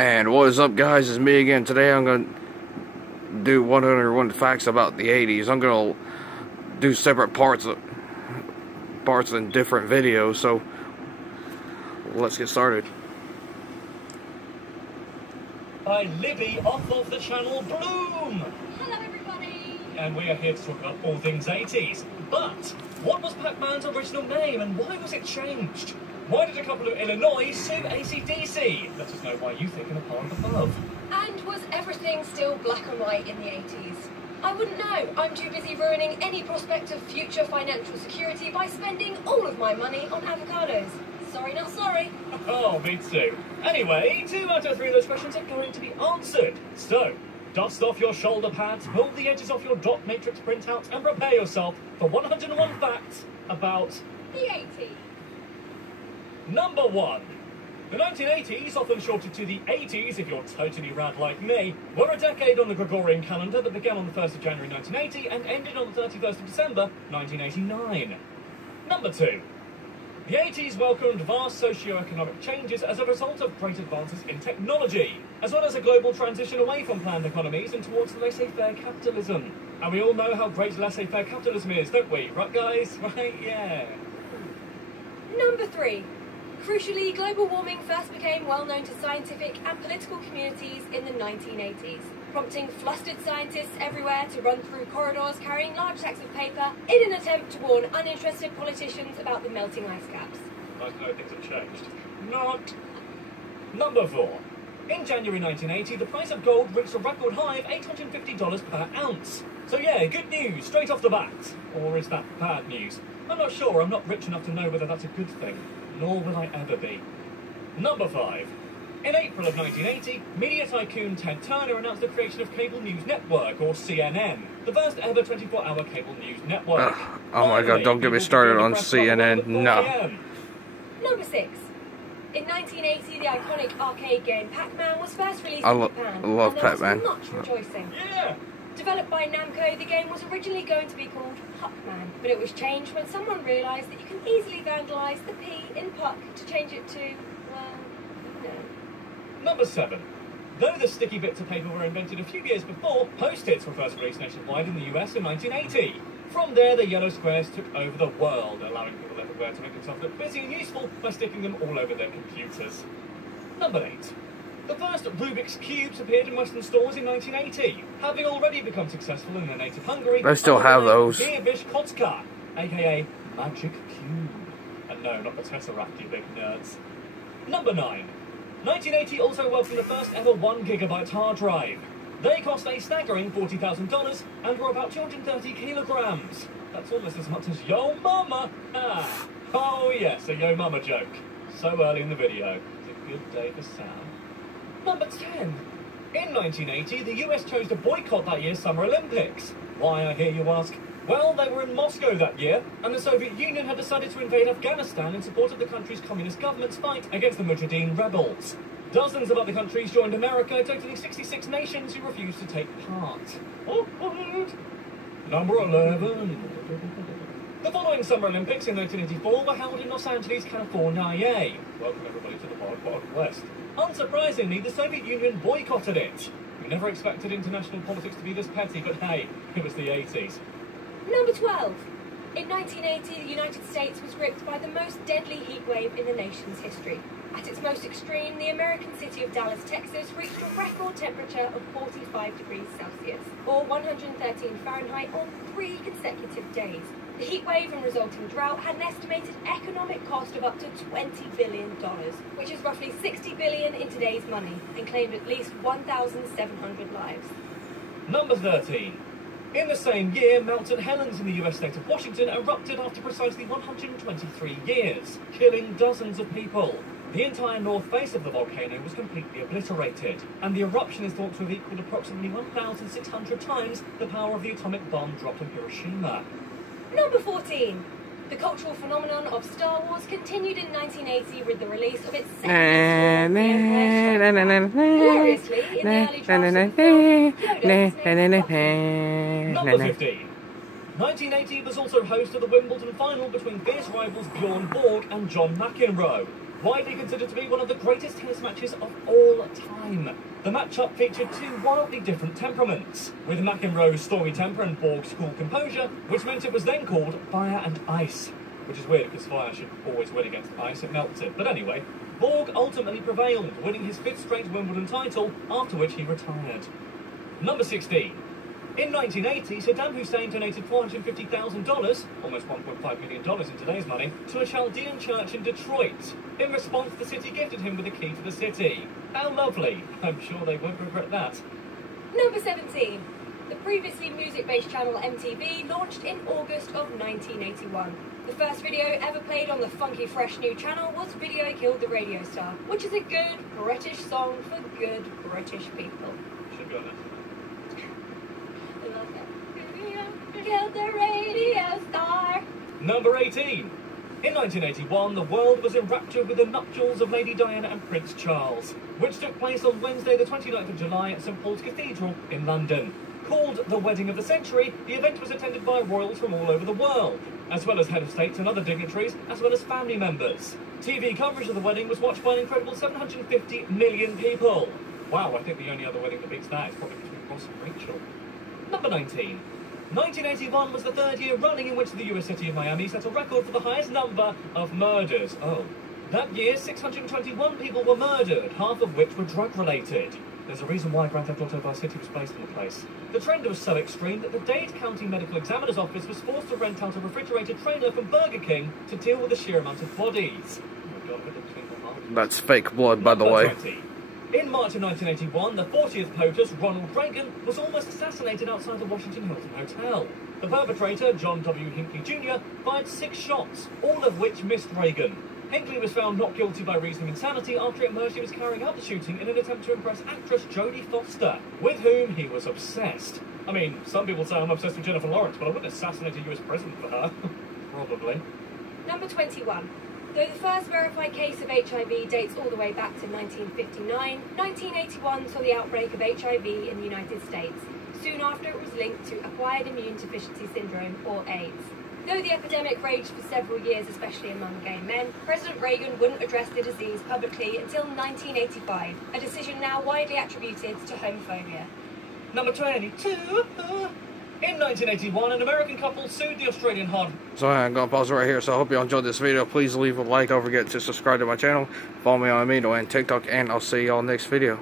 And what is up, guys? It's me again. Today I'm going to do 101 facts about the 80s. I'm going to do separate parts in different videos, so let's get started. By Libby off of the channel Bloom. Hello everybody! And we are here to talk about all things 80s. But what was Pac-Man's original name and why was it changed? Why did a couple of Illinois sue AC/DC? Let us know why you think in the part above. And was everything still black and white in the 80s? I wouldn't know. I'm too busy ruining any prospect of future financial security by spending all of my money on avocados. Sorry, not sorry. Oh, me too. Anyway, 2 out of 3 of those questions are going to be answered. So, dust off your shoulder pads, pull the edges off your dot matrix printout, and prepare yourself for 101 facts about The 80s. Number 1. The 1980s, often shortened to the 80s if you're totally rad like me, were a decade on the Gregorian calendar that began on the 1st of January 1980 and ended on the 31st of December 1989. Number 2. The 80s welcomed vast socio-economic changes as a result of great advances in technology, as well as a global transition away from planned economies and towards laissez-faire capitalism. And we all know how great laissez-faire capitalism is, don't we? Right, guys? Right, yeah. Number 3. Crucially, global warming first became well known to scientific and political communities in the 1980s, prompting flustered scientists everywhere to run through corridors carrying large sacks of paper in an attempt to warn uninterested politicians about the melting ice caps. Nice to know things have changed. Not. Number 4. In January 1980, the price of gold reached a record high of $850 per ounce. So yeah, good news, straight off the bat. Or is that bad news? I'm not sure, I'm not rich enough to know whether that's a good thing. Nor will I ever be. Number 5. In April of 1980, media tycoon Ted Turner announced the creation of Cable News Network, or CNN, the first ever 24-hour cable news network. Oh my god, don't get me started on CNN. No. Number 6. In 1980, the iconic arcade game Pac-Man was first released I in Japan, love and there Pac-Man. was much rejoicing. Yeah! Developed by Namco, the game was originally going to be called Puck-Man, but it was changed when someone realised that you can easily vandalise the P in Puck to change it to, well, no. Number 7. Though the sticky bits of paper were invented a few years before, Post-its were first released nationwide in the US in 1980. From there, the yellow squares took over the world, allowing people everywhere to make themselves look busy and useful by sticking them all over their computers. Number 8. The first Rubik's Cubes appeared in Western stores in 1980, having already become successful in their native Hungary. They still have those. Beervish Kotska, aka Magic Cube. And no, not the Tesseract, you big nerds. Number 9. 1980 also welcomed the first ever 1GB hard drive. They cost a staggering $40,000 and were about 230 kilograms. That's almost as much as Yo Mama! Ah, oh yes, a Yo Mama joke. So early in the video. It's a good day for Sam. Number 10. In 1980, the US chose to boycott that year's Summer Olympics. Why, I hear you ask? Well, they were in Moscow that year, and the Soviet Union had decided to invade Afghanistan in support of the country's communist government's fight against the Mujahideen rebels. Dozens of other countries joined America, totaling 66 nations who refused to take part. Number 11. The following Summer Olympics in 1984 were held in Los Angeles, California. Welcome everybody to the Wild Wild West. Unsurprisingly, the Soviet Union boycotted it. We never expected international politics to be this petty, but hey, it was the 80s. Number 12. In 1980, the United States was gripped by the most deadly heat wave in the nation's history. At its most extreme, the American city of Dallas, Texas, reached a record temperature of 45 degrees Celsius, or 113 Fahrenheit, on 3 consecutive days. The heat wave and resulting drought had an estimated economic cost of up to $20 billion, which is roughly $60 billion in today's money, and claimed at least 1,700 lives. Number 13. In the same year, Mount St. Helens in the US state of Washington erupted after precisely 123 years, killing dozens of people. The entire north face of the volcano was completely obliterated, and the eruption is thought to have equaled approximately 1,600 times the power of the atomic bomb dropped on Hiroshima. Number 14. The cultural phenomenon of Star Wars continued in 1980 with the release of its second installment, Hilariously, in the early drafts of the film, Yoda's name Number 15. 1980 was also host of the Wimbledon final between fierce rivals Bjorn Borg and John McEnroe, widely considered to be one of the greatest tennis matches of all time. time. The matchup featured two wildly different temperaments, with McEnroe's stormy temper and Borg's cool composure, which meant it was then called Fire and Ice. Which is weird, because fire should always win against ice, it melts it. But anyway, Borg ultimately prevailed, winning his 5th straight Wimbledon title, after which he retired. Number 16. In 1980, Saddam Hussein donated $450,000, almost $1.5 million in today's money, to a Chaldean church in Detroit. In response, the city gifted him with a key to the city. How lovely. I'm sure they won't regret that. Number 17. The previously music-based channel MTV launched in August of 1981. The first video ever played on the funky, fresh new channel was Video Killed the Radio Star, which is a good British song for good British people. Should be honest. I love that. Video Killed the Radio Star. Number 18. In 1981, the world was enraptured with the nuptials of Lady Diana and Prince Charles, which took place on Wednesday the 29th of July at St Paul's Cathedral in London. Called the Wedding of the Century, the event was attended by royals from all over the world, as well as head of states and other dignitaries, as well as family members. TV coverage of the wedding was watched by an incredible 750 million people. Wow, I think the only other wedding that beats that is probably between Ross and Rachel. Number 19. 1981 was the 3rd year running in which the US city of Miami set a record for the highest number of murders. That year, 621 people were murdered, half of which were drug-related. There's a reason why Grand Theft Auto Vice City was based on the place. The trend was so extreme that the Dade County Medical Examiner's Office was forced to rent out a refrigerated trailer from Burger King to deal with the sheer amount of bodies. Oh my God, I didn't think that. That's fake blood, by the way. 20. In March of 1981, the 40th POTUS, Ronald Reagan, was almost assassinated outside the Washington Hilton Hotel. The perpetrator, John W. Hinckley Jr., fired 6 shots, all of which missed Reagan. Hinckley was found not guilty by reason of insanity after it emerged he was carrying out the shooting in an attempt to impress actress Jodie Foster, with whom he was obsessed. I mean, some people say I'm obsessed with Jennifer Lawrence, but I wouldn't assassinate a US president for her. Probably. Number 21. Though the first verified case of HIV dates all the way back to 1959, 1981 saw the outbreak of HIV in the United States. Soon after, it was linked to acquired immune deficiency syndrome, or AIDS. Though the epidemic raged for several years, especially among gay men, President Reagan wouldn't address the disease publicly until 1985, a decision now widely attributed to homophobia. Number 22. In 1981, an American couple sued the Australian hard... So I'm going to pause it right here. So I hope you enjoyed this video. Please leave a like. Don't forget to subscribe to my channel. Follow me on Amino and TikTok. And I'll see y'all next video.